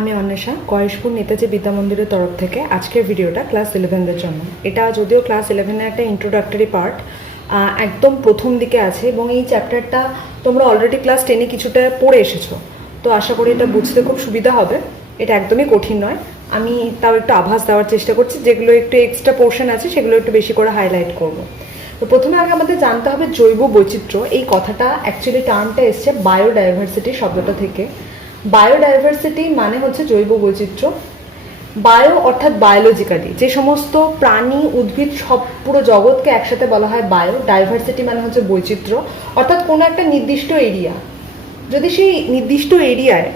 আমি অন্বেষা কয়েশপুর নেতাজি বিদ্যা মন্দিরের তরফ থেকে আজকের ভিডিওটা ক্লাস 11দের জন্য। এটা যদিও ক্লাস 11-এর একটা ইন্ট্রোডাক্টরি পার্ট, একদম প্রথম দিকে আছে এবং এই চ্যাপ্টারটা তোমরা অলরেডি ক্লাস 10-এ কিছুটা পড়ে এসেছো, তো আশা করি এটা বুঝতে খুব সুবিধা হবে। এটা একদমই কঠিন নয়, আমি তাও একটু আভাস দেওয়ার চেষ্টা করছি, যেগুলো একটু এক্সট্রা পোর্শন আছে সেগুলো একটু বেশি করে হাইলাইট করব। তো প্রথমে আগে আমাদের জানতে হবে জৈব বৈচিত্র্য এই কথাটা, অ্যাকচুয়ালি টার্মটা এসছে বায়োডাইভার্সিটি শব্দটা থেকে। বায়োডাইভার্সিটি মানে হচ্ছে জৈব বৈচিত্র্য। বায়ো অর্থাৎ বায়োলজিক্যালি যে সমস্ত প্রাণী উদ্ভিদ সব পুরো জগৎকে একসাথে বলা হয় বায়ো। ডাইভার্সিটি মানে হচ্ছে বৈচিত্র্য, অর্থাৎ কোনো একটা নির্দিষ্ট এরিয়া, যদি সেই নির্দিষ্ট এরিয়ায়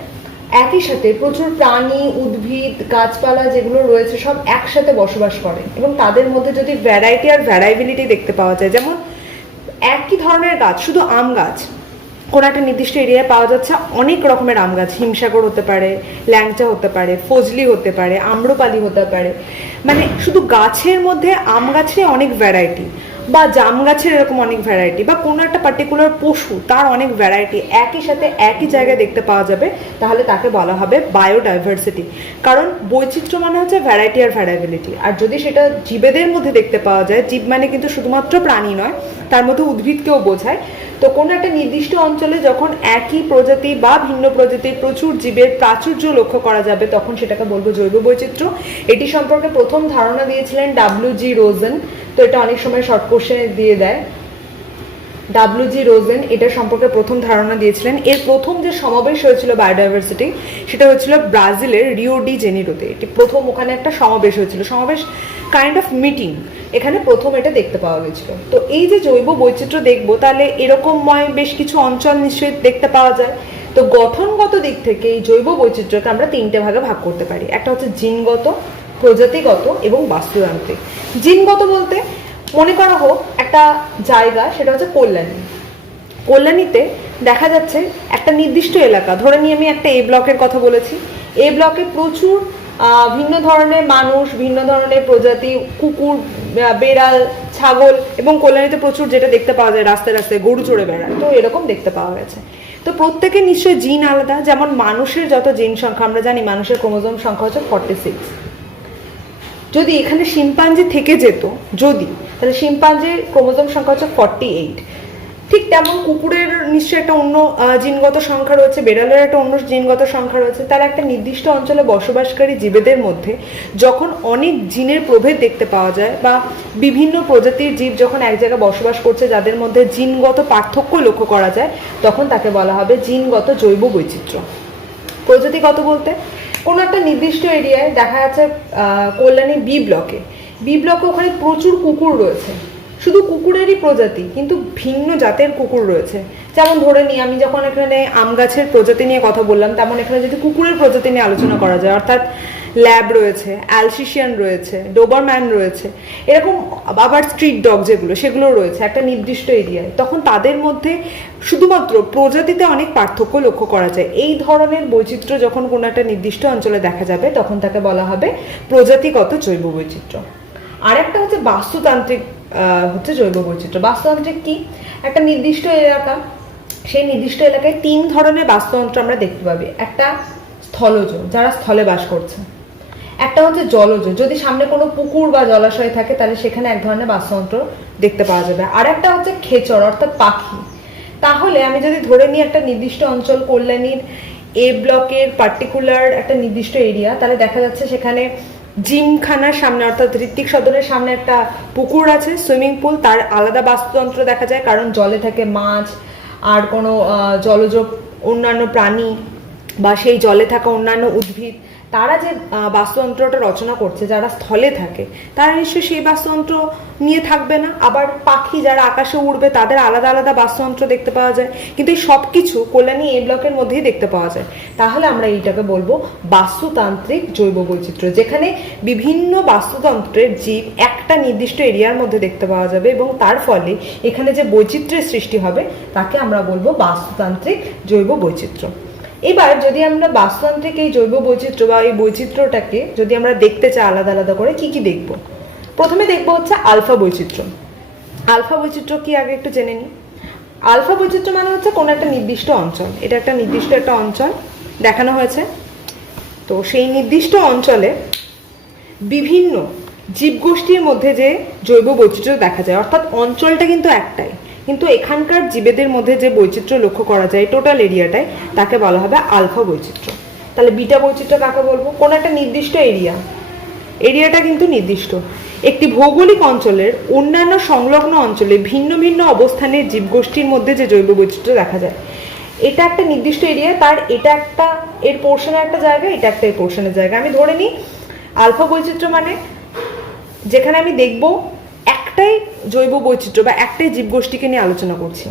একই সাথে প্রচুর প্রাণী উদ্ভিদ গাছপালা যেগুলো রয়েছে সব একসাথে বসবাস করে এবং তাদের মধ্যে যদি ভ্যারাইটি আর ভ্যারাইবিলিটি দেখতে পাওয়া যায়, যেমন একই ধরনের গাছ, শুধু আম গাছ কোনো একটা নির্দিষ্ট এরিয়ায় পাওয়া যাচ্ছে, অনেক রকমের আম গাছ, হিমসাগর হতে পারে, ল্যাংচা হতে পারে, ফজলি হতে পারে, আম্রপালি হতে পারে, মানে শুধু গাছের মধ্যে আম গাছে অনেক ভ্যারাইটি, বা জাম গাছের এরকম অনেক ভ্যারাইটি, বা কোনো একটা পার্টিকুলার পশু তার অনেক ভ্যারাইটি একই সাথে একই জায়গায় দেখতে পাওয়া যাবে, তাহলে তাকে বলা হবে বায়োডাইভার্সিটি। কারণ বৈচিত্র্য মানে হচ্ছে ভ্যারাইটি আর ভ্যারাইবিলিটি। আর যদি সেটা জীবেদের মধ্যে দেখতে পাওয়া যায়, জীব মানে কিন্তু শুধুমাত্র প্রাণী নয়, তার মধ্যে উদ্ভিদকেও বোঝায়। তো কোনো একটা নির্দিষ্ট অঞ্চলে যখন একই প্রজাতি বা ভিন্ন প্রজাতির প্রচুর জীবের প্রাচুর্য লক্ষ্য করা যাবে, তখন সেটাকে বলবো জৈব বৈচিত্র্য। এটি সম্পর্কে প্রথম ধারণা দিয়েছিলেন ডাব্লিউ.জি. রোজেন। তো এটা অনেক সময় শর্ট কোশ্চেনে দিয়ে দেয়। ডাব্লিউ.জি. রোজেন এটা সম্পর্কে প্রথম ধারণা দিয়েছিলেন। এর প্রথম যে সমাবেশ হয়েছিল বায়োডাইভার্সিটি, সেটা হয়েছিল ব্রাজিলের রিও ডি জেনিরোতে। এটি প্রথম ওখানে একটা সমাবেশ হয়েছিল, সমাবেশ কাইন্ড অফ মিটিং, এখানে প্রথম এটা দেখতে পাওয়া গেছিল। তো এই যে জৈব বৈচিত্র্য দেখবো, তাহলে এরকমময় বেশ কিছু অঞ্চল নিশ্চয়ই দেখতে পাওয়া যায়। তো গঠনগত দিক থেকে এই জৈব বৈচিত্র্যকে আমরা তিনটে ভাগে ভাগ করতে পারি। একটা হচ্ছে জিনগত, প্রজাতিগত এবং বাস্তুতান্ত্রিক। জিনগত বলতে মনে করা হোক একটা জায়গা, সেটা হচ্ছে কল্যাণী। কল্যাণীতে দেখা যাচ্ছে একটা নির্দিষ্ট এলাকা, ধরে নিয়ে আমি একটা এ ব্লকের কথা বলেছি। এ ব্লকে প্রচুর ভিন্ন ধরনের মানুষ, ভিন্ন ধরনের প্রজাতি, কুকুর, বেড়াল, ছাগল, এবং কল্যাণীতে প্রচুর যেটা দেখতে পাওয়া যায় রাস্তায় রাস্তায় গরু চড়ে বেড়ায়, তো এরকম দেখতে পাওয়া গেছে। তো প্রত্যেকের নিশ্চয়ই জিন আলাদা। যেমন মানুষের যত জিন সংখ্যা, আমরা জানি মানুষের ক্রোমোজোম সংখ্যা হচ্ছে 46। যদি এখানে শিম্পাঞ্জি থেকে যেত, যদি, তাহলে শিম্পাঞ্জির ক্রোমোজোম সংখ্যা হচ্ছে 48। ঠিক তেমন কুকুরের নিশ্চয়ই একটা অন্য জিনগত সংখ্যা রয়েছে, বেড়ালের একটা অন্য জিনগত সংখ্যা রয়েছে। তার একটা নির্দিষ্ট অঞ্চলে বসবাসকারী জীবেদের মধ্যে যখন অনেক জিনের প্রভেদ দেখতে পাওয়া যায়, বা বিভিন্ন প্রজাতির জীব যখন এক জায়গায় বসবাস করছে যাদের মধ্যে জিনগত পার্থক্য লক্ষ্য করা যায়, তখন তাকে বলা হবে জিনগত জৈব বৈচিত্র্য। প্রজাতিগত বলতে কোনো একটা নির্দিষ্ট এরিয়ায় দেখা যাচ্ছে কল্যাণী বি ব্লকে, ওখানে প্রচুর কুকুর রয়েছে, শুধু কুকুরেরই প্রজাতি কিন্তু ভিন্ন জাতের কুকুর রয়েছে। যেমন ধরে নিই, আমি যখন এখানে আম গাছের প্রজাতি নিয়ে কথা বললাম, তেমন এখানে যদি কুকুরের প্রজাতি নিয়ে আলোচনা করা যায়, অর্থাৎ ল্যাব রয়েছে, অ্যালসিশিয়ান রয়েছে, ডোবারম্যান রয়েছে, এরকম আবার স্ট্রিট ডগ যেগুলো, সেগুলো রয়েছে একটা নির্দিষ্ট এরিয়ায়, তখন তাদের মধ্যে শুধুমাত্র প্রজাতিতে অনেক পার্থক্য লক্ষ্য করা যায়। এই ধরনের বৈচিত্র্য যখন কোনো একটা নির্দিষ্ট অঞ্চলে দেখা যাবে, তখন তাকে বলা হবে প্রজাতিগত জৈব বৈচিত্র্য। আর একটা হচ্ছে বাস্তুতান্ত্রিক হচ্ছে জৈব বৈচিত্র্য। বাস্তুতান্ত্রিক কি? একটা নির্দিষ্ট এলাকা, সেই নির্দিষ্ট এলাকায় 3 ধরনের বাস্তুতন্ত্র আমরা দেখতে পাবি। একটা স্থলজ, যারা স্থলে বাস করছে। একটা হচ্ছে জলজ, যদি সামনে কোনো পুকুর বা জলাশয় থাকে তাহলে সেখানে এক ধরনের বাস্তুতন্ত্র দেখতে পাওয়া যাবে। আর একটা হচ্ছে খেচর, অর্থাৎ পাখি। তাহলে আমি যদি ধরে নিই একটা নির্দিষ্ট অঞ্চল, কল্যাণীর এ ব্লকের পার্টিকুলার একটা নির্দিষ্ট এরিয়া, তাহলে দেখা যাচ্ছে সেখানে জিমখানার সামনে, অর্থাৎ ঋত্বিক সদনের সামনে একটা পুকুর আছে, সুইমিং পুল, তার আলাদা বাস্তুতন্ত্র দেখা যায়, কারণ জলে থাকে মাছ আর কোনো জলজ অন্যান্য প্রাণী বা সেই জলে থাকা অন্যান্য উদ্ভিদ, তারা যে বাস্তুতন্ত্রটা রচনা করছে, যারা স্থলে থাকে তারা নিশ্চয়ই সেই বাস্তুতন্ত্র নিয়ে থাকবে না। আবার পাখি যারা আকাশে উড়বে, তাদের আলাদা আলাদা বাস্তুতন্ত্র দেখতে পাওয়া যায়, কিন্তু এই সব কিছু কল্যাণী এ ব্লকের মধ্যেই দেখতে পাওয়া যায়। তাহলে আমরা এইটাকে বলবো বাস্তুতান্ত্রিক জৈব বৈচিত্র্য, যেখানে বিভিন্ন বাস্তুতন্ত্রের জীব একটা নির্দিষ্ট এরিয়ার মধ্যে দেখতে পাওয়া যাবে এবং তার ফলে এখানে যে বৈচিত্র্যের সৃষ্টি হবে তাকে আমরা বলবো বাস্তুতান্ত্রিক জৈব বৈচিত্র্য। এবার যদি আমরা বাস্তুতান্ত্রিক এই জৈব বৈচিত্র্য বা এই বৈচিত্র্যটাকে যদি আমরা দেখতে চাই আলাদা আলাদা করে, কি কি দেখব? প্রথমে দেখব হচ্ছে আলফা বৈচিত্র্য। আলফা বৈচিত্র্য কি আগে একটু জেনে নিই। আলফা বৈচিত্র্য মানে হচ্ছে কোনো একটা নির্দিষ্ট অঞ্চল, এটা একটা নির্দিষ্ট একটা অঞ্চল দেখানো হয়েছে। তো সেই নির্দিষ্ট অঞ্চলে বিভিন্ন জীবগোষ্ঠীর মধ্যে যে জৈব বৈচিত্র্য দেখা যায়, অর্থাৎ অঞ্চলটা কিন্তু একটাই, কিন্তু এখানকার জীবেদের মধ্যে যে বৈচিত্র্য লক্ষ্য করা যায় টোটাল এরিয়াটায়, তাকে বলা হবে আলফা বৈচিত্র্য। তাহলে বিটা বৈচিত্র্য কাকে বলবো? কোনো একটা নির্দিষ্ট এরিয়াটা কিন্তু নির্দিষ্ট। একটি ভৌগোলিক অঞ্চলের অন্যান্য সংলগ্ন অঞ্চলে ভিন্ন ভিন্ন অবস্থানের জীবগোষ্ঠীর মধ্যে যে জৈব বৈচিত্র্য দেখা যায়, এটা একটা নির্দিষ্ট এরিয়া, তার এটা একটা এর পোর্শনের একটা জায়গা, এটা একটা এর পোর্শনের জায়গা। আমি ধরে নিই আলফা বৈচিত্র্য মানে যেখানে আমি দেখব একটাই জৈব বৈচিত্র্য বা একটাই জীবগোষ্ঠীকে নিয়ে আলোচনা করছি।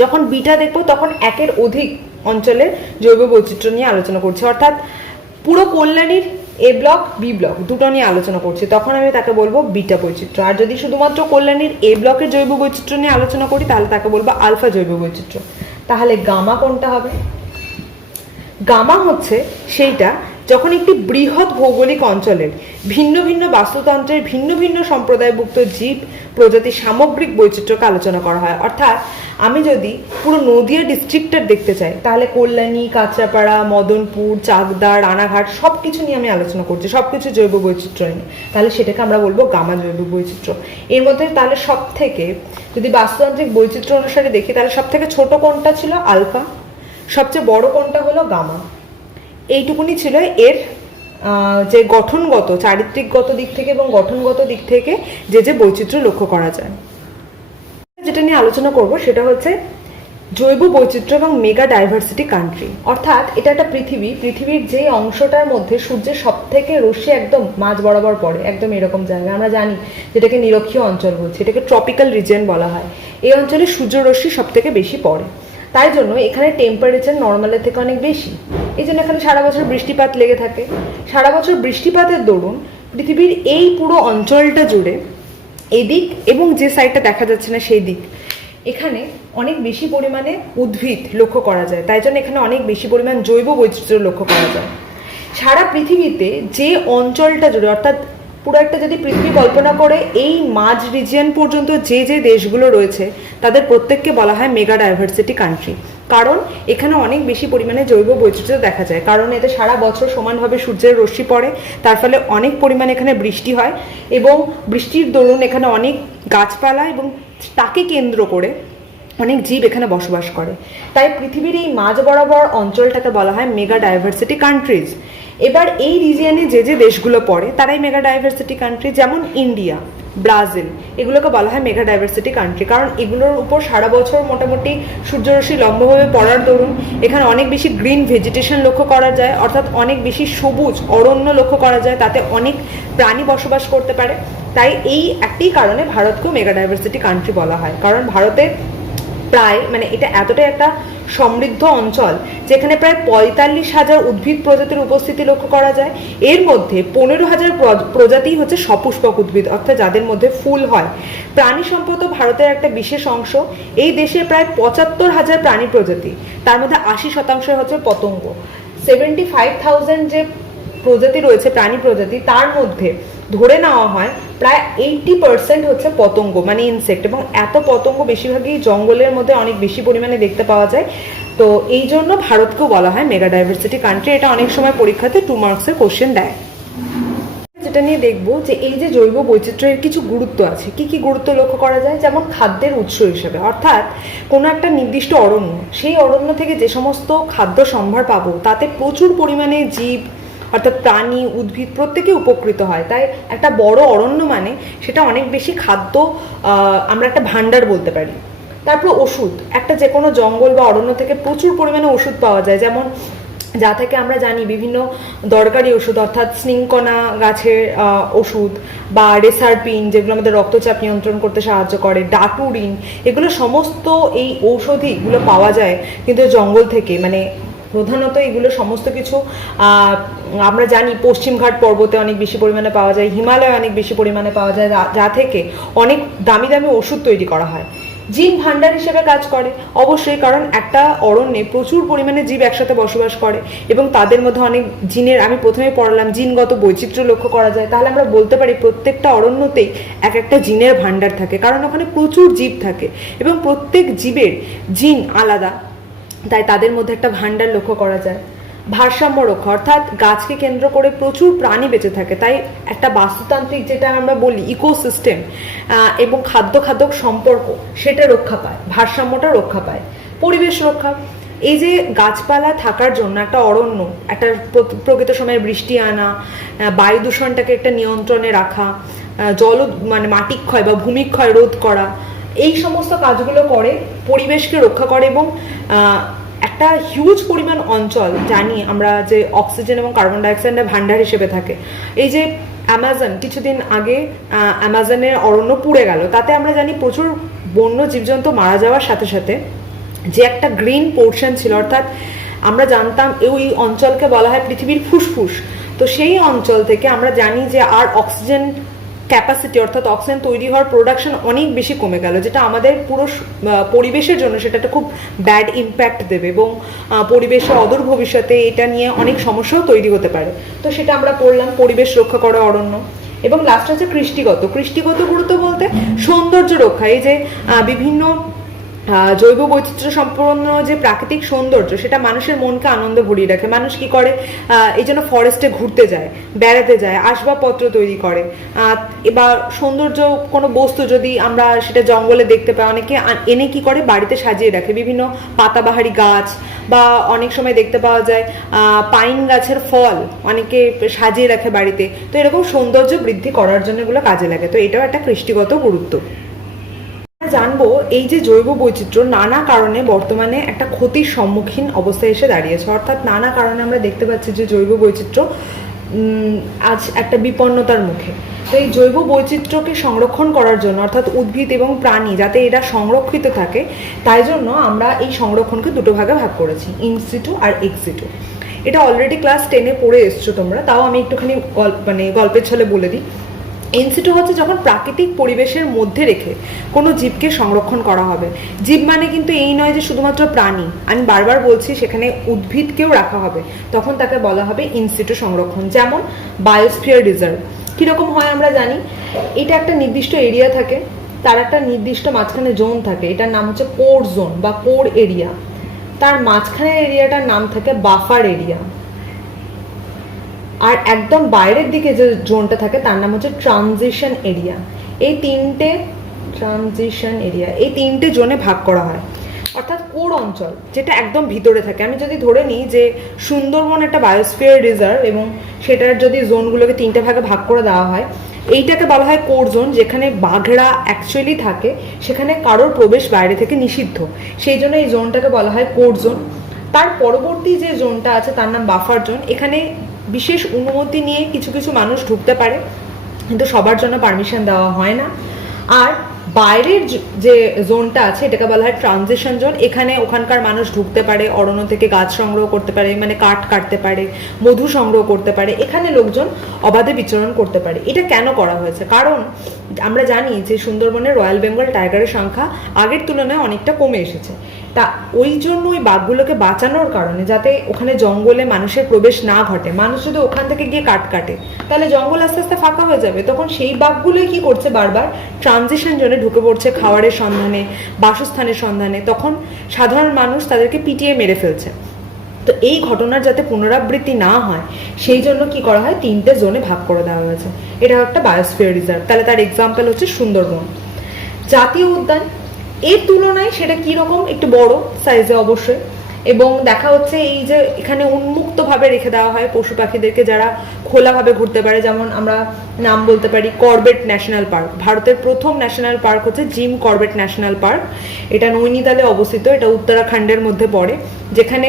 যখন বিটা দেখব তখন একের অধিক অঞ্চলের জৈব বৈচিত্র্য নিয়ে আলোচনা করছি, অর্থাৎ পুরো কল্যাণীর এ ব্লক বি ব্লক দুটো নিয়ে আলোচনা করছি, তখন আমি তাকে বলবো বিটা বৈচিত্র্য। আর যদি শুধুমাত্র কল্যাণীর এ ব্লকের জৈব বৈচিত্র্য নিয়ে আলোচনা করি তাহলে তাকে বলবো আলফা জৈব বৈচিত্র্য। তাহলে গামা কোনটা হবে? গামা হচ্ছে সেইটা যখন একটি বৃহৎ ভৌগোলিক অঞ্চলের ভিন্ন ভিন্ন বাস্তুতন্ত্রের ভিন্ন ভিন্ন সম্প্রদায়ভুক্ত জীব প্রজাতির সামগ্রিক বৈচিত্র্যকে আলোচনা করা হয়। অর্থাৎ আমি যদি পুরো নদিয়া ডিস্ট্রিক্টটা দেখতে চাই তাহলে কল্যাণী, কাঁচরাপাড়া, মদনপুর, চাকদা, রানাঘাট সব কিছু নিয়ে আমি আলোচনা করছি, সব কিছু জৈব বৈচিত্র্য নিয়ে, তাহলে সেটাকে আমরা বলবো গামা জৈব বৈচিত্র্য। এর মধ্যে তাহলে সব থেকে যদি বাস্তুতান্ত্রিক বৈচিত্র্য অনুসারে দেখি তাহলে সব থেকে ছোট কোনটা ছিল? আলফা। সবচেয়ে বড় কোনটা হলো? গামা। এইটুকুনি ছিল এর যে গঠনগত, চারিত্রিকগত দিক থেকে এবং গঠনগত দিক থেকে যে যে বৈচিত্র্য লক্ষ্য করা যায়। যেটা নিয়ে আলোচনা করব সেটা হচ্ছে জৈব বৈচিত্র্য এবং মেগা ডাইভার্সিটি কান্ট্রি। অর্থাৎ এটা একটা পৃথিবীর যে অংশটার মধ্যে সূর্যের সব থেকে রশ্মি একদম মাঝ বরাবর পড়ে, একদম এরকম জায়গা আমরা জানি যেটাকে নিরক্ষীয় অঞ্চল বলছে, এটাকে ট্রপিক্যাল রিজিয়ন বলা হয়। এই অঞ্চলে সূর্য রশ্মি সব থেকে বেশি পড়ে, তাই জন্য এখানে টেম্পারেচার নর্মালের থেকে অনেক বেশি। এই জন্য এখানে সারা বছর বৃষ্টিপাত লেগে থাকে। সারা বছর বৃষ্টিপাতের দরুন পৃথিবীর এই পুরো অঞ্চলটা জুড়ে এদিক এবং যে সাইডটা দেখা যাচ্ছে না সেই দিক, এখানে অনেক বেশি পরিমাণে উদ্ভিদ লক্ষ্য করা যায়, তাই জন্য এখানে অনেক বেশি পরিমাণ জৈব বৈচিত্র্য লক্ষ্য করা যায়। সারা পৃথিবীতে যে অঞ্চলটা জুড়ে, অর্থাৎ পুরো একটা যদি পৃথিবী কল্পনা করে এই মাঝ রিজিয়ন পর্যন্ত যে যে দেশগুলো রয়েছে তাদের প্রত্যেককে বলা হয় মেগা ডাইভার্সিটি কান্ট্রি। কারণ এখানে অনেক বেশি পরিমাণে জৈব বৈচিত্র্য দেখা যায়, কারণ এতে সারা বছর সমানভাবে সূর্যের রশ্মি পড়ে, তার ফলে অনেক পরিমাণে এখানে বৃষ্টি হয় এবং বৃষ্টির দরুন এখানে অনেক গাছপালা এবং তাকে কেন্দ্র করে অনেক জীব এখানে বসবাস করে। তাই পৃথিবীর এই মাঝ বরাবর অঞ্চলটাকে বলা হয় মেগা ডাইভার্সিটি কান্ট্রিজ। এবার এই রিজিয়নে যে যে দেশগুলো পড়ে তারাই মেগা ডাইভার্সিটি কান্ট্রি। যেমন ইন্ডিয়া, ব্রাজিল, এগুলোকে বলা হয় মেগা ডাইভার্সিটি কান্ট্রি, কারণ এগুলোর উপর সারা বছর মোটামুটি সূর্যরশ্মি লম্বভাবে পড়ার দরুন এখানে অনেক বেশি গ্রিন ভেজিটেশন লক্ষ্য করা যায়, অর্থাৎ অনেক বেশি সবুজ অরণ্য লক্ষ্য করা যায়, তাতে অনেক প্রাণী বসবাস করতে পারে। তাই এই একটি কারণে ভারতকেও মেগা ডাইভার্সিটি কান্ট্রি বলা হয়, কারণ ভারতে প্রায় এটা এতটাই একটা সমৃদ্ধ অঞ্চল যেখানে প্রায় 45,000 উদ্ভিদ প্রজাতির উপস্থিতি লক্ষ্য করা যায়। এর মধ্যে 15,000 প্রজাতি হচ্ছে সপুষ্পক উদ্ভিদ, অর্থাৎ যাদের মধ্যে ফুল হয়। প্রাণী সম্পদ ভারতের একটা বিশেষ অংশ। এই দেশে প্রায় 75,000 প্রাণী প্রজাতি, তার মধ্যে 80% হচ্ছে পতঙ্গ। 75,000 যে প্রজাতি রয়েছে প্রাণী প্রজাতি, তার মধ্যে ধরে নেওয়া হয় প্রায় 80% হচ্ছে পতঙ্গ, ইনসেক্ট, এবং এত পতঙ্গ বেশিরভাগই জঙ্গলের মধ্যে অনেক বেশি পরিমাণে দেখতে পাওয়া যায়। তো এই জন্য ভারতকেও বলা হয় মেগা ডাইভার্সিটি কান্ট্রি। এটা অনেক সময় পরীক্ষাতে 2 মার্কসের কোশ্চেন দেয়। যেটা নিয়ে দেখবো যে এই যে জৈব বৈচিত্র্যের কিছু গুরুত্ব আছে, কি কি গুরুত্ব লক্ষ্য করা যায়। যেমন খাদ্যের উৎস হিসেবে, অর্থাৎ কোনো একটা নির্দিষ্ট অরণ্য, সেই অরণ্য থেকে যে সমস্ত খাদ্য সম্ভার পাবো তাতে প্রচুর পরিমাণে জীব অর্থাৎ প্রাণী, উদ্ভিদ প্রত্যেকে উপকৃত হয়। তাই একটা বড় অরণ্য সেটা অনেক বেশি খাদ্য, আমরা একটা ভাণ্ডার বলতে পারি। তারপর ওষুধ, একটা যে কোনো জঙ্গল বা অরণ্য থেকে প্রচুর পরিমাণে ওষুধ পাওয়া যায়, যেমন যা থেকে আমরা জানি বিভিন্ন দরকারি ওষুধ, অর্থাৎ স্নিংকনা গাছের ওষুধ বা রেসারপিন, যেগুলো আমাদের রক্তচাপ নিয়ন্ত্রণ করতে সাহায্য করে, ডাটুরিন, এগুলো সমস্ত এই ঔষধিগুলো পাওয়া যায় কিন্তু জঙ্গল থেকে। প্রধানত এগুলো সমস্ত কিছু আমরা জানি পশ্চিমঘাট পর্বতে অনেক বেশি পরিমাণে পাওয়া যায়, হিমালয়ে অনেক বেশি পরিমাণে পাওয়া যায়, যা থেকে অনেক দামি দামি ওষুধ তৈরি করা হয়। জিন ভাণ্ডার হিসেবে কাজ করে অবশ্যই, কারণ একটা অরণ্যে প্রচুর পরিমাণে জীব একসাথে বসবাস করে এবং তাদের মধ্যে অনেক জিনের, আমি প্রথমে পড়লাম, জিনগত বৈচিত্র্য লক্ষ্য করা যায়। তাহলে আমরা বলতে পারি প্রত্যেকটা অরণ্যতেই এক একটা জিনের ভাণ্ডার থাকে, কারণ ওখানে প্রচুর জীব থাকে এবং প্রত্যেক জীবের জিন আলাদা, তাই তাদের মধ্যে একটা ভাণ্ডার লক্ষ্য করা যায়। ভারসাম্য রক্ষা, অর্থাৎ গাছকে কেন্দ্র করে প্রচুর প্রাণী বেঁচে থাকে, তাই একটা বাস্তুতান্ত্রিক যেটা আমরা বলি ইকোসিস্টেম এবং খাদ্য খাদক সম্পর্ক সেটা রক্ষা পায়, ভারসাম্যটা রক্ষা পায়। পরিবেশ রক্ষা, এই যে গাছপালা থাকার জন্য একটা অরণ্য, একটা প্রকৃত সময়ে বৃষ্টি আনা, বায়ু দূষণটাকে একটা নিয়ন্ত্রণে রাখা, মানে মাটি ক্ষয় বা ভূমিক্ষয় রোধ করা, এই সমস্ত কাজগুলো করে, পরিবেশকে রক্ষা করে এবং একটা হিউজ পরিমাণ অঞ্চল জানি আমরা যে অক্সিজেন এবং কার্বন ডাইঅক্সাইডের ভান্ডার হিসেবে থাকে। এই যে অ্যামাজন, কিছুদিন আগে অ্যামাজনের অরণ্য পুড়ে গেল, তাতে আমরা জানি প্রচুর বন্য জীবজন্তু মারা যাওয়ার সাথে সাথে যে একটা গ্রিন পোর্শন ছিল, অর্থাৎ আমরা জানতাম ওই অঞ্চলকে বলা হয় পৃথিবীর ফুসফুস। তো সেই অঞ্চল থেকে আমরা জানি যে আর অক্সিজেন ক্যাপাসিটি, অর্থাৎ অক্সিজেন তৈরি হওয়ার প্রোডাকশন অনেক বেশি কমে গেল, যেটা আমাদের পুরো পরিবেশের জন্য সেটা একটা খুব ব্যাড ইম্প্যাক্ট দেবে এবং পরিবেশের অদূর ভবিষ্যতে এটা নিয়ে অনেক সমস্যাও তৈরি হতে পারে। তো সেটা আমরা পড়লাম, পরিবেশ রক্ষা করা অরণ্য। এবং লাস্ট হচ্ছে কৃষ্টিগত গুরুত্ব বলতে সৌন্দর্য রক্ষা। এই যে বিভিন্ন জৈব বৈচিত্র্য সম্পন্ন যে প্রাকৃতিক সৌন্দর্য, সেটা মানুষের মনকে আনন্দে ভরিয়ে রাখে। মানুষ কি করে, এই জন্য ফরেস্টে ঘুরতে যায়, বেড়াতে যায়, আসবাবপত্র তৈরি করে, এবার সৌন্দর্য কোনো বস্তু যদি আমরা সেটা জঙ্গলে দেখতে পাই, অনেকে এনে কি করে বাড়িতে সাজিয়ে রাখে, বিভিন্ন পাতাবাহারি গাছ, বা অনেক সময় দেখতে পাওয়া যায় পাইন গাছের ফল অনেকে সাজিয়ে রাখে বাড়িতে। তো এরকম সৌন্দর্য বৃদ্ধি করার জন্য এগুলো কাজে লাগে। তো এটাও একটা কৃষ্টিগত গুরুত্ব। জানবো এই যে জৈব বৈচিত্র্য নানা কারণে বর্তমানে একটা ক্ষতির সম্মুখীন অবস্থায় এসে দাঁড়িয়েছে, অর্থাৎ নানা কারণে আমরা দেখতে পাচ্ছি যে জৈব বৈচিত্র্য আজ একটা বিপন্নতার মুখে। তো এই জৈব বৈচিত্র্যকে সংরক্ষণ করার জন্য, অর্থাৎ উদ্ভিদ এবং প্রাণী যাতে এরা সংরক্ষিত থাকে, তাই জন্য আমরা এই সংরক্ষণকে দুটো ভাগে ভাগ করেছি, ইনসিটু আর এক্সিটু। এটা অলরেডি ক্লাস 10-এ পড়ে এসছো তোমরা, তাও আমি একটুখানি গল্পের ছলে বলে দিই। ইনসিটু হচ্ছে যখন প্রাকৃতিক পরিবেশের মধ্যে রেখে কোনো জীবকে সংরক্ষণ করা হবে। জীব মানে কিন্তু এই নয় যে শুধুমাত্র প্রাণী, আমি বারবার বলছি সেখানে উদ্ভিদকেও রাখা হবে, তখন তাকে বলা হবে ইনসিটু সংরক্ষণ। যেমন বায়োস্ফিয়ার রিজার্ভ কীরকম হয় আমরা জানি, এটা একটা নির্দিষ্ট এরিয়া থাকে, তার একটা নির্দিষ্ট মাঝখানে জোন থাকে, এটার নাম হচ্ছে কোর জোন বা কোর এরিয়া। তার মাঝখানের এরিয়াটার নাম থাকে বাফার এরিয়া, আর একদম বাইরের দিকে যে জোনটা থাকে তার নাম হচ্ছে ট্রানজিশন এরিয়া। এই তিনটে জোনে ভাগ করা হয়। অর্থাৎ কোর অঞ্চল যেটা একদম ভিতরে থাকে, আমি যদি ধরে নিই যে সুন্দরবন একটা বায়োস্ফিয়ার রিজার্ভ এবং সেটার যদি জোনগুলোকে 3টে ভাগে ভাগ করে দেওয়া হয়, এইটাকে বলা হয় কোর জোন, যেখানে বাঘরা অ্যাকচুয়ালি থাকে, সেখানে কারোর প্রবেশ বাইরে থেকে নিষিদ্ধ, সেই জন্য এই জোনটাকে বলা হয় কোর জোন। তার পরবর্তী যে জোনটা আছে তার নাম বাফার জোন। এখানে বিশেষ অনুমতি নিয়ে কিছু কিছু মানুষ ঢুকতে পারে, কিন্তু সবার জন্য পারমিশন দেওয়া হয় না। আর বাইরের যে জোনটা আছে এটাকে বলা হয় ট্রানজিশন জোন। এখানে ওখানকার মানুষ ঢুকতে পারে, অরণ্য থেকে গাছ সংগ্রহ করতে পারে, মানে কাঠ কাটতে পারে, মধু সংগ্রহ করতে পারে, এখানে লোকজন অবাধে বিচরণ করতে পারে। এটা কেন করা হয়েছে? কারণ আমরা জানি যে সুন্দরবনের রয়্যাল বেঙ্গল টাইগারের সংখ্যা আগের তুলনায় অনেকটা কমে এসেছে। তা ওই জন্য ওই বাঘগুলোকে বাঁচানোর কারণে, যাতে ওখানে জঙ্গলে মানুষের প্রবেশ না ঘটে, মানুষ যদি ওখান থেকে গিয়ে কাঠ কাটে তাহলে জঙ্গল আস্তে আস্তে ফাঁকা হয়ে যাবে, তখন সেই বাঘগুলোই কি করছে, বারবার ট্রানজিশন জোনে ঢুকে পড়ছে খাবারের সন্ধানে, বাসস্থানের সন্ধানে, তখন সাধারণ মানুষ তাদেরকে পিটিয়ে মেরে ফেলছে। তো এই ঘটনার যাতে পুনরাবৃত্তি না হয় সেই জন্য কি করা হয়, 3টে জোনে ভাগ করে দেওয়া হয়েছে। এটা একটা বায়োস্ফিয়ার রিজার্ভ। তাহলে তার এক্সাম্পল হচ্ছে সুন্দরবন। জাতীয় উদ্যান এর তুলনায় সেটা কীরকম, একটু বড় সাইজে অবশ্যই, এবং দেখা হচ্ছে এই যে এখানে উন্মুক্তভাবে রেখে দেওয়া হয় পশু পাখিদেরকে, যারা খোলাভাবে ঘুরতে পারে। যেমন আমরা নাম বলতে পারি কর্বেট ন্যাশনাল পার্ক। ভারতের প্রথম ন্যাশনাল পার্ক হচ্ছে জিম কর্বেট ন্যাশনাল পার্ক। এটা নৈনিতালে অবস্থিত, এটা উত্তরাখণ্ডের মধ্যে পড়ে, যেখানে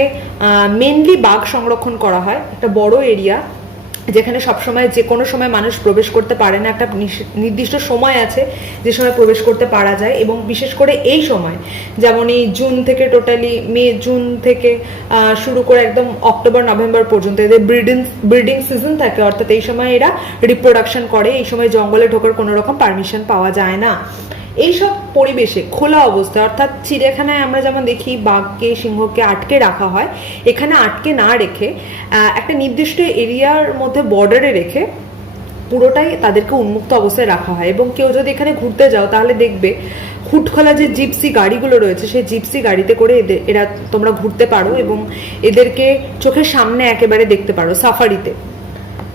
মেনলি বাঘ সংরক্ষণ করা হয়। একটা বড় এরিয়া যেখানে সবসময় যে কোনো সময় মানুষ প্রবেশ করতে পারে না, একটা নির্দিষ্ট সময় আছে যে সময় প্রবেশ করতে পারা যায়। এবং বিশেষ করে এই সময়, যেমন এই জুন থেকে জুন থেকে শুরু করে একদম অক্টোবর নভেম্বর পর্যন্ত এদের ব্রিডিং সিজন থাকে, অর্থাৎ এই সময় এরা রিপ্রোডাকশন করে। এই সময় জঙ্গলে ঢোকার কোনো রকম পারমিশন পাওয়া যায় না। এইসব পরিবেশে খোলা অবস্থায়, অর্থাৎ চিড়িয়াখানায় আমরা যেমন দেখি বাঘকে, সিংহকে আটকে রাখা হয়, এখানে আটকে না রেখে একটা নির্দিষ্ট এরিয়ার মধ্যে বর্ডারে রেখে পুরোটাই তাদেরকে উন্মুক্ত অবস্থায় রাখা হয়। এবং কেউ যদি এখানে ঘুরতে যাও তাহলে দেখবে হুটখোলা যে জিপসি গাড়িগুলো রয়েছে সেই জিপসি গাড়িতে করে এরা তোমরা ঘুরতে পারো এবং এদেরকে চোখের সামনে একেবারে দেখতে পারো সাফারিতে।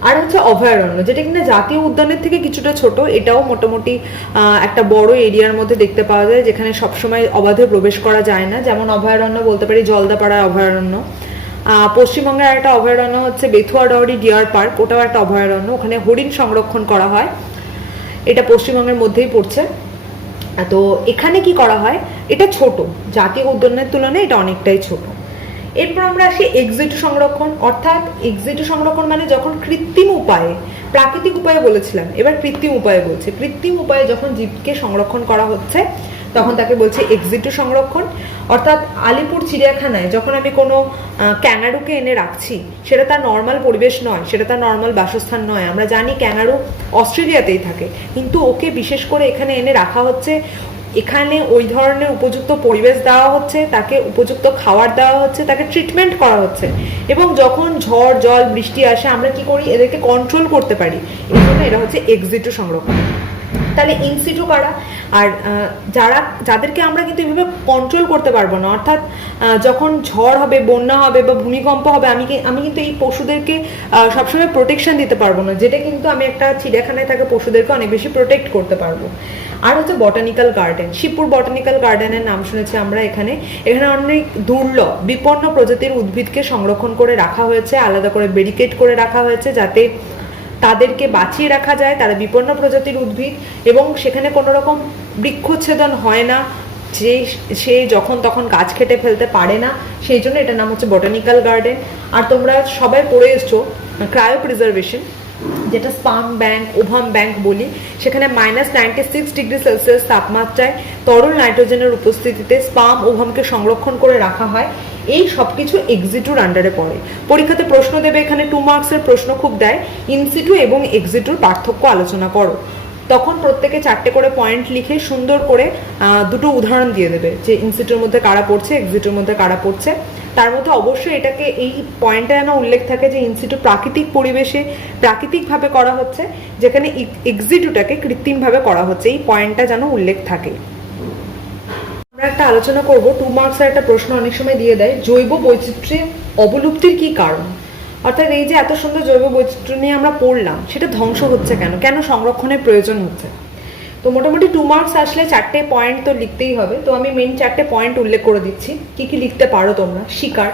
আর হচ্ছে অভয়ারণ্য, যেটা কিনা জাতীয় উদ্যানের থেকে কিছুটা ছোট, এটাও মোটামুটি একটা বড় এরিয়ার মধ্যে দেখতে পাওয়া যায়, যেখানে সবসময় অবাধে প্রবেশ করা যায় না। যেমন অভয়ারণ্য বলতে পারি জলদাপাড়া অভয়ারণ্য। পশ্চিমবঙ্গের একটা অভয়ারণ্য হচ্ছে বেথুয়া ডহরি ডিয়ার পার্ক, ওটাও একটা অভয়ারণ্য, ওখানে হরিণ সংরক্ষণ করা হয়, এটা পশ্চিমবঙ্গের মধ্যেই পড়ছে। তো এখানে কি করা হয়, এটা ছোট, জাতীয় উদ্যানের তুলনায় এটা অনেকটাই ছোট। এরপর আমরা আসি এক্সিটু সংরক্ষণ, অর্থাৎ এক্সিটু সংরক্ষণ মানে যখন কৃত্রিম উপায়ে, প্রাকৃতিক উপায়ে বলেছিলাম, এবার কৃত্রিম উপায়ে বলছে, কৃত্রিম উপায়ে যখন জীবকে সংরক্ষণ করা হচ্ছে তখন তাকে বলছে এক্সিটু সংরক্ষণ। অর্থাৎ আলিপুর চিড়িয়াখানায় যখন আমি কোনো ক্যাঙ্গারুকে এনে রাখছি, সেটা তার নর্মাল পরিবেশ নয়, সেটা তার নর্মাল বাসস্থান নয়। আমরা জানি ক্যাঙ্গারু অস্ট্রেলিয়াতেই থাকে, কিন্তু ওকে বিশেষ করে এখানে এনে রাখা হচ্ছে, এখানে ওই ধরনের উপযুক্ত পরিবেশ দেওয়া হচ্ছে, তাকে উপযুক্ত খাবার দেওয়া হচ্ছে, তাকে ট্রিটমেন্ট করা হচ্ছে। এবং যখন ঝড় জল বৃষ্টি আসে আমরা কি করি, এদেরকে কন্ট্রোল করতে পারি, এই জন্য এটা হচ্ছে এক্সিটু সংরক্ষণ। তাহলে ইনসিটু কারা, আর যাদেরকে আমরা কিন্তু এভাবে কন্ট্রোল করতে পারবো না, অর্থাৎ যখন ঝড় হবে, বন্যা হবে বা ভূমিকম্প হবে, আমি কিন্তু এই পশুদেরকে সবসময় প্রোটেকশন দিতে পারবো না, যেটা কিন্তু আমি একটা চিড়িয়াখানায় থাকা পশুদেরকে অনেক বেশি প্রোটেক্ট করতে পারবো। আর হচ্ছে বটানিক্যাল গার্ডেন, শিবপুর বটানিক্যাল গার্ডেনের নাম শুনেছি আমরা। এখানে অনেক দুর্লভ বিপন্ন প্রজাতির উদ্ভিদকে সংরক্ষণ করে রাখা হয়েছে, আলাদা করে ব্যারিকেড করে রাখা হয়েছে, যাতে তাদেরকে বাঁচিয়ে রাখা যায়, তারা বিপন্ন প্রজাতির উদ্ভিদ, এবং সেখানে কোনো রকম বৃক্ষচ্ছেদন হয় না, সে যখন তখন গাছ কেটে ফেলতে পারে না, সেই জন্য এটার নাম হচ্ছে বটানিক্যাল গার্ডেন। আর তোমরা সবাই পড়ে এসছো ক্রায়ো প্রিজার্ভেশন, যেটা স্পাম ব্যাংক, ওভাম ব্যাংক বলি, সেখানে -96°C তাপমাত্রায় তরল নাইট্রোজেনের উপস্থিতিতে স্পাম ওভামকে সংরক্ষণ করে রাখা হয়। এই সব কিছু এক্সিটুর আন্ডারে পড়ে। পরীক্ষাতে প্রশ্ন দেবে, এখানে 2 মার্কসের প্রশ্ন খুব দেয়, ইনসিটু এবং এক্সিটুর পার্থক্য আলোচনা করো। তখন প্রত্যেকে 4টে করে পয়েন্ট লিখে সুন্দর করে দুটো উদাহরণ দিয়ে দেবে, যে ইনসিটুর মধ্যে কারা পড়ছে, এক্সিটুর মধ্যে কারা পড়ছে। তার মধ্যে অবশ্যই এটাকে, এই পয়েন্টটা যেন উল্লেখ থাকে যে ইনসিটু প্রাকৃতিক পরিবেশে প্রাকৃতিকভাবে করা হচ্ছে, যেখানে এক্সিটুটাকে কৃত্রিমভাবে করা হচ্ছে, এই পয়েন্টটা যেন উল্লেখ থাকে। আমরা একটা আলোচনা করব, 2 মার্কসের একটা প্রশ্ন অনেক সময় দিয়ে দেয়, জৈব বৈচিত্র্যের অবলুপ্তির কি কারণ। অর্থাৎ এই যে এত সুন্দর জৈব বৈচিত্র্য নিয়ে আমরা পড়লাম, সেটা ধ্বংস হচ্ছে কেন, কেন সংরক্ষণের প্রয়োজন হচ্ছে। তো মোটামুটি 2 মার্কস আসলে 4টে পয়েন্ট তো লিখতেই হবে। তো আমি মেন 4টে পয়েন্ট উল্লেখ করে দিচ্ছি, কি কি লিখতে পারো তোমরা। শিকার,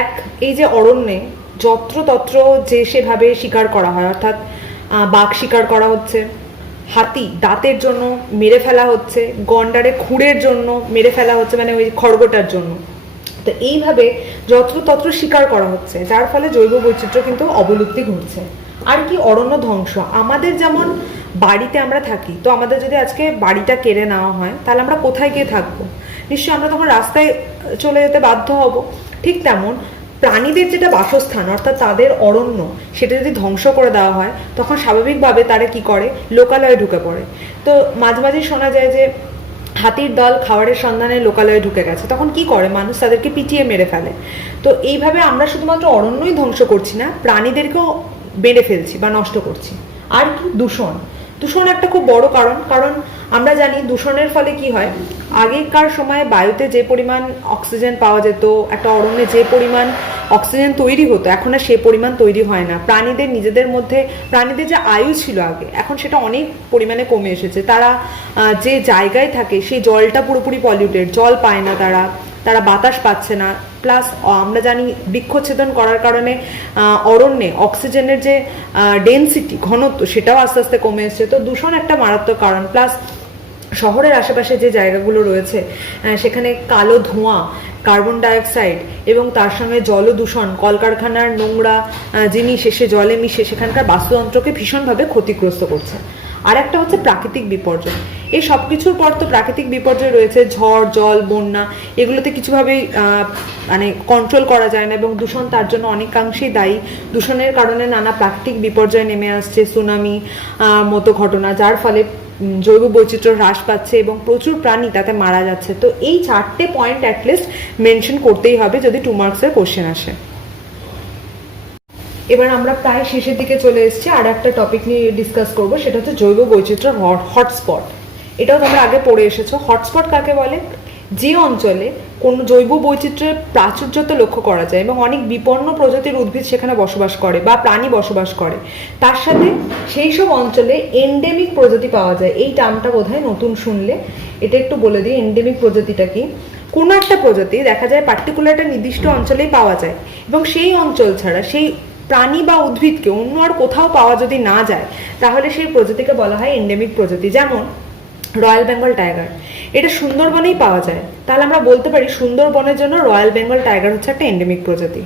এক, এই যে অরণ্যে যত্রতত্র যে সেভাবে শিকার করা হয়, অর্থাৎ বাঘ শিকার করা হচ্ছে, হাতি দাঁতের জন্য মেরে ফেলা হচ্ছে, গন্ডারে খুঁড়ের জন্য মেরে ফেলা হচ্ছে, মানে ওই খড়গোটার জন্য। তো এইভাবে যত্রতত্র শিকার করা হচ্ছে, যার ফলে জৈব বৈচিত্র্য কিন্তু অবলুপ্তি ঘটছে। আর কি, অরণ্য ধ্বংস। আমাদের যেমন বাড়িতে আমরা থাকি, তো আমাদের যদি আজকে বাড়িটা কেড়ে নেওয়া হয়, তাহলে আমরা কোথায় গিয়ে থাকবো? নিশ্চয়ই আমরা তখন রাস্তায় চলে যেতে বাধ্য হব। ঠিক তেমন প্রাণীদের যেটা বাসস্থান, অর্থাৎ তাদের অরণ্য, সেটা যদি ধ্বংস করে দেওয়া হয়, তখন স্বাভাবিকভাবে তারা কি করে, লোকালয়ে ঢুকে পড়ে। তো মাঝে মাঝে শোনা যায় যে হাতির দল খাবারের সন্ধানে লোকালয়ে ঢুকে গেছে, তখন কি করে মানুষ, তাদেরকে পিটিয়ে মেরে ফেলে। তো এইভাবে আমরা শুধুমাত্র অরণ্যই ধ্বংস করছি না, প্রাণীদেরকেও মেরে ফেলছি বা নষ্ট করছি। আর কি, দূষণ। দূষণ একটা খুব বড় কারণ, কারণ আমরা জানি দূষণের ফলে কি হয়, আগেকার সময়ে বায়ুতে যে পরিমাণ অক্সিজেন পাওয়া যেত, একটা অরণ্যে যে পরিমাণ অক্সিজেন তৈরি হতো, এখন আর সে পরিমাণ তৈরি হয় না। প্রাণীদের নিজেদের মধ্যে, প্রাণীদের যে আয়ু ছিল আগে, এখন সেটা অনেক পরিমাণে কমে এসেছে। তারা যে জায়গায় থাকে সেই জলটা পুরোপুরি পলিউটেড, জল পায় না, তারা বাতাস পাচ্ছে না। প্লাস আমরা জানি বৃক্ষচ্ছেদন করার কারণে অরণ্যে অক্সিজেনের যে ডেনসিটি, ঘনত্ব, সেটাও আস্তে আস্তে কমে এসছে। তো দূষণ একটা মারাত্মক কারণ। প্লাস শহরের আশেপাশে যে জায়গাগুলো রয়েছে, সেখানে কালো ধোঁয়া, কার্বন ডাইঅক্সাইড এবং তার সঙ্গে জলদূষণ, কলকারখানার নোংরা জিনিস এসে জলে মিশে সেখানকার বাস্তুতন্ত্রকে ভীষণভাবে ক্ষতিগ্রস্ত করছে। আর একটা হচ্ছে প্রাকৃতিক বিপর্যয়। এই সব কিছুর পর তো প্রাকৃতিক বিপর্যয় রয়েছে, ঝড় জল বন্যা, এগুলোতে কিছুভাবেই মানে কন্ট্রোল করা যায় না, এবং দূষণ তার জন্য অনেকাংশেই দায়ী। দূষণের কারণে নানা প্রাকৃতিক বিপর্যয় নেমে আসছে, সুনামি মতো ঘটনা, যার ফলে জৈব বৈচিত্র্য হ্রাস পাচ্ছে এবং প্রচুর প্রাণী তাতে মারা যাচ্ছে। তো এই 4টে পয়েন্ট অ্যাটলিস্ট মেনশন করতেই হবে যদি 2 মার্কসের কোশ্চেন আসে। এবার আমরা প্রায় শেষের দিকে চলে এসেছি, আর একটা টপিক নিয়ে ডিসকাস করব, সেটা হচ্ছে জৈব বৈচিত্র্য হটস্পট। এটাও তোমরা আগে পড়ে এসেছো। হটস্পট কাকে বলে? যে অঞ্চলে কোনো জৈব বৈচিত্র্যের প্রাচুর্যতা লক্ষ্য করা যায় এবং অনেক বিপন্ন প্রজাতির উদ্ভিদ সেখানে বসবাস করে বা প্রাণী বসবাস করে, তার সাথে সেই সব অঞ্চলে এন্ডেমিক প্রজাতি পাওয়া যায়। এই টার্মটা বোধহয় নতুন শুনলে, এটা একটু বলে দিই এন্ডেমিক প্রজাতিটা কি। কোনো একটা প্রজাতি দেখা যায় পার্টিকুলার একটা নির্দিষ্ট অঞ্চলেই পাওয়া যায় এবং সেই অঞ্চল ছাড়া সেই প্রাণী বা উদ্ভিদকে অন্য আর কোথাও পাওয়া যদি না যায়, তাহলে সেই প্রজাতিকে বলা হয় এন্ডেমিক প্রজাতি। যেমন রয়্যাল বেঙ্গল টাইগার, এটা সুন্দরবনেই পাওয়া যায়, তাহলে আমরা বলতে পারি সুন্দরবনের জন্য রয়্যাল বেঙ্গল টাইগার হচ্ছে একটা এন্ডেমিক প্রজাতি।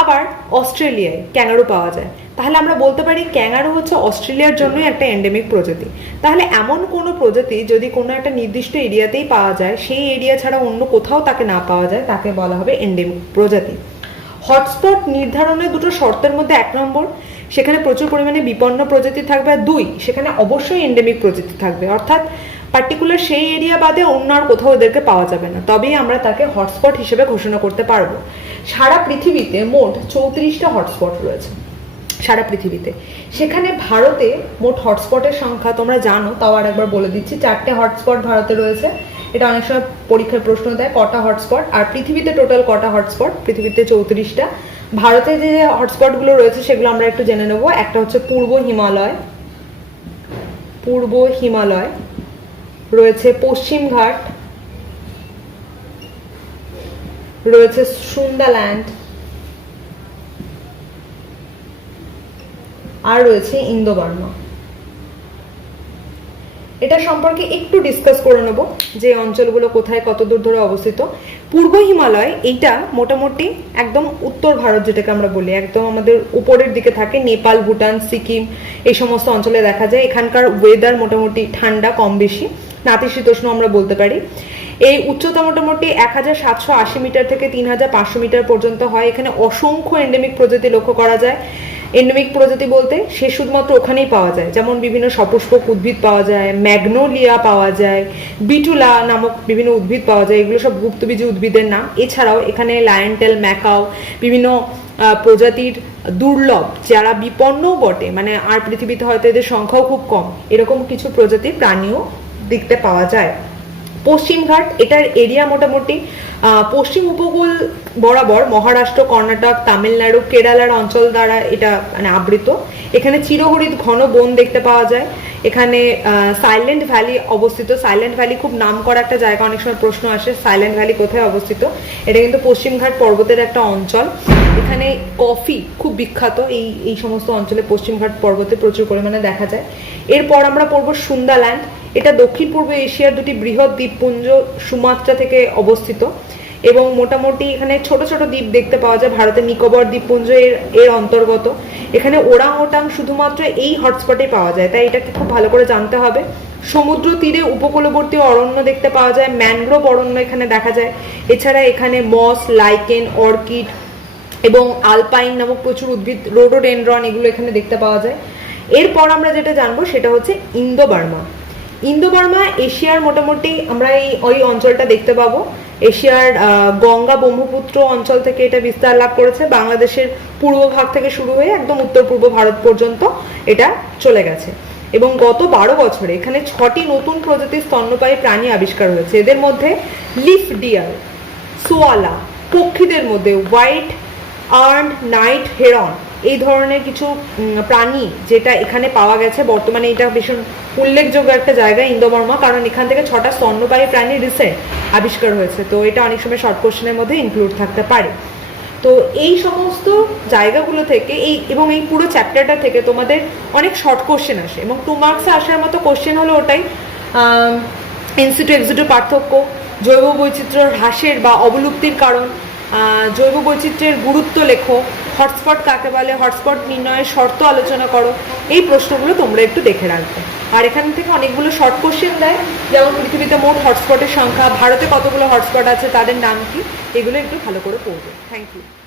আবার অস্ট্রেলিয়ায় ক্যাঙ্গারু পাওয়া যায়, তাহলে আমরা বলতে পারি ক্যাঙ্গারু হচ্ছে অস্ট্রেলিয়ার জন্যই একটা এন্ডেমিক প্রজাতি। তাহলে এমন কোনো প্রজাতি যদি কোনো একটা নির্দিষ্ট এরিয়াতেই পাওয়া যায়, সেই এরিয়া ছাড়া অন্য কোথাও তাকে না পাওয়া যায়, তাকে বলা হবে এন্ডেমিক প্রজাতি। হটস্পট নির্ধারণের দুটো শর্তের মধ্যে 1 নম্বর, সেখানে প্রচুর পরিমাণে বিপন্ন প্রজাতি থাকবে, আর 2, সেখানে অবশ্যই এন্ডেমিক প্রজাতি থাকবে, অর্থাৎ পার্টিকুলার সেই এরিয়া বাদে অন্য আর কোথাও ওদেরকে পাওয়া যাবে না, তবেই আমরা তাকে হটস্পট হিসেবে ঘোষণা করতে পারবো। সারা পৃথিবীতে মোট 34টা হটস্পট রয়েছে সারা পৃথিবীতে। সেখানে ভারতে মোট হটস্পটের সংখ্যা তোমরা জানো, তাও আর একবার বলে দিচ্ছি, 4টে হটস্পট ভারতে রয়েছে। এটা অনেক সময় পরীক্ষার প্রশ্ন দেয়, কটা হটস্পট, আর পৃথিবীতে টোটাল কটা হটস্পট। পৃথিবীতে 34টা। ভারতে যে হটস্পটগুলো রয়েছে সেগুলো আমরা একটু জেনে নেব। একটা হচ্ছে পূর্ব হিমালয় রয়েছে, পশ্চিম ঘাট রয়েছে, সুন্দাল্যান্ড, আর রয়েছে ইন্দো বার্মা। এটা সম্পর্কে একটু ডিসকাস করে নেব যে অঞ্চলগুলো কোথায় কত দূর ধরে অবস্থিত। পূর্ব হিমালয় এইটা মোটামুটি একদম উত্তর ভারত, যেটাকে আমরা বলি, একদম আমাদের উপরের দিকে থাকে। নেপাল, ভুটান, সিকিম এই সমস্ত অঞ্চলে দেখা যায়। এখানকার ওয়েদার মোটামুটি ঠান্ডা, কম বেশি নাতিশীতোষ্ণ আমরা বলতে পারি। এই উচ্চতা মোটামুটি 1780 মিটার থেকে 3500 মিটার পর্যন্ত হয়। এখানে অসংখ্য এন্ডেমিক প্রজাতি লক্ষ্য করা যায়। এন্ডেমিক প্রজাতি বলতে সে শুধুমাত্র ওখানেই পাওয়া যায়, যেমন বিভিন্ন সপুষ্পক উদ্ভিদ পাওয়া যায়, ম্যাগনোলিয়া পাওয়া যায়, বিটুলা নামক বিভিন্ন উদ্ভিদ পাওয়া যায়। এগুলো সব গুপ্তবীজী উদ্ভিদের নাম। এছাড়াও এখানে লায়নটেল, ম্যাকাও, বিভিন্ন প্রজাতির দুর্লভ, যারা বিপন্নও বটে, মানে আর পৃথিবীতে হয়তো এদের সংখ্যাও খুব কম, এরকম কিছু প্রজাতির প্রাণীও দেখতে পাওয়া যায়। পশ্চিমঘাট, এটার এরিয়া মোটামুটি পশ্চিম উপকূল বরাবর মহারাষ্ট্র, কর্ণাটক, তামিলনাড়ু, কেরালার অঞ্চল দ্বারা এটা মানে আবৃত। এখানে চিরহরিৎ ঘন বন দেখতে পাওয়া যায়। এখানে সাইলেন্ট ভ্যালি অবস্থিত। সাইলেন্ট ভ্যালি খুব নাম করা একটা জায়গা, অনেক সময় প্রশ্ন আসে সাইলেন্ট ভ্যালি কোথায় অবস্থিত। এটা কিন্তু পশ্চিমঘাট পর্বতের একটা অঞ্চল। এখানে কফি খুব বিখ্যাত, এই সমস্ত অঞ্চলে পশ্চিমঘাট পর্বতে প্রচুর পরিমাণে দেখা যায়। এরপর আমরা পড়বো সুন্দাল্যান্ড। এটা দক্ষিণ পূর্ব এশিয়ার দুটি বৃহৎ দ্বীপপুঞ্জ সুমাত্রা থেকে অবস্থিত এবং মোটামুটি এখানে ছোট ছোট দ্বীপ দেখতে পাওয়া যায়। ভারতের নিকোবর দ্বীপপুঞ্জ এর অন্তর্গত। এখানে ওরাং ওটাং শুধুমাত্র এই হটস্পটে পাওয়া যায়, তাই এটাকে খুব ভালো করে জানতে হবে। সমুদ্র তীরে উপকূলবর্তী অরণ্য দেখতে পাওয়া যায়, ম্যানগ্রোভ অরণ্য এখানে দেখা যায়। এছাড়া এখানে মস, লাইকেন, অর্কিড এবং আলপাইন নামক প্রচুর উদ্ভিদ, রোডোডেনড্রন, এগুলো এখানে দেখতে পাওয়া যায়। এরপর আমরা যেটা জানবো সেটা হচ্ছে ইন্দো বার্মা। ইন্দো বার্মা এশিয়ার মোটামুটি আমরা ওই অঞ্চলটা দেখতে পাবো। এশিয়ার গঙ্গা ব্রহ্মপুত্র অঞ্চল থেকে এটা বিস্তার লাভ করেছে। বাংলাদেশের পূর্ব ভাগ থেকে শুরু হয়ে একদম উত্তর পূর্ব ভারত পর্যন্ত এটা চলে গেছে এবং গত 12 বছরে এখানে 6টি নতুন প্রজাতির স্তন্যপায়ী প্রাণী আবিষ্কার হয়েছে। এদের মধ্যে লিফ ডিয়ার, সোয়ালা, পক্ষীদের মধ্যে হোয়াইট আর্নড নাইট হেরন, এই ধরনের কিছু প্রাণী যেটা এখানে পাওয়া গেছে। বর্তমানে এটা ভীষণ উল্লেখযোগ্য একটা জায়গা ইন্দো বার্মা, কারণ এখান থেকে 6টা স্তন্যপায়ী প্রাণী রিসেন্ট আবিষ্কার হয়েছে। তো এটা অনেক সময় শর্ট কোশ্চেনের মধ্যে ইনক্লুড থাকতে পারে। তো এই সমস্ত জায়গাগুলো থেকে এবং এই পুরো চ্যাপ্টারটা থেকে তোমাদের অনেক শর্ট কোশ্চেন আসে এবং 2 মার্কসে আসার মতো কোশ্চেন হলো ওটাই, ইনসিটু এক্সিটু পার্থক্য, জৈব বৈচিত্র্য হ্রাসের বা অবলুপ্তির কারণ, জৈব বৈচিত্র্যের গুরুত্ব লেখো, হটস্পট কাকে বলে, হটস্পট নির্ণয়ের শর্ত আলোচনা করো। এই প্রশ্নগুলো তোমরা একটু দেখে রাখবে। আর এখান থেকে অনেকগুলো শর্ট কোশ্চেন দেয়, যেমন পৃথিবীতে মোট হটস্পটের সংখ্যা, ভারতে কতগুলো হটস্পট আছে, তাদের নাম কি, এগুলো একটু ভালো করে পড়বে। Thank you.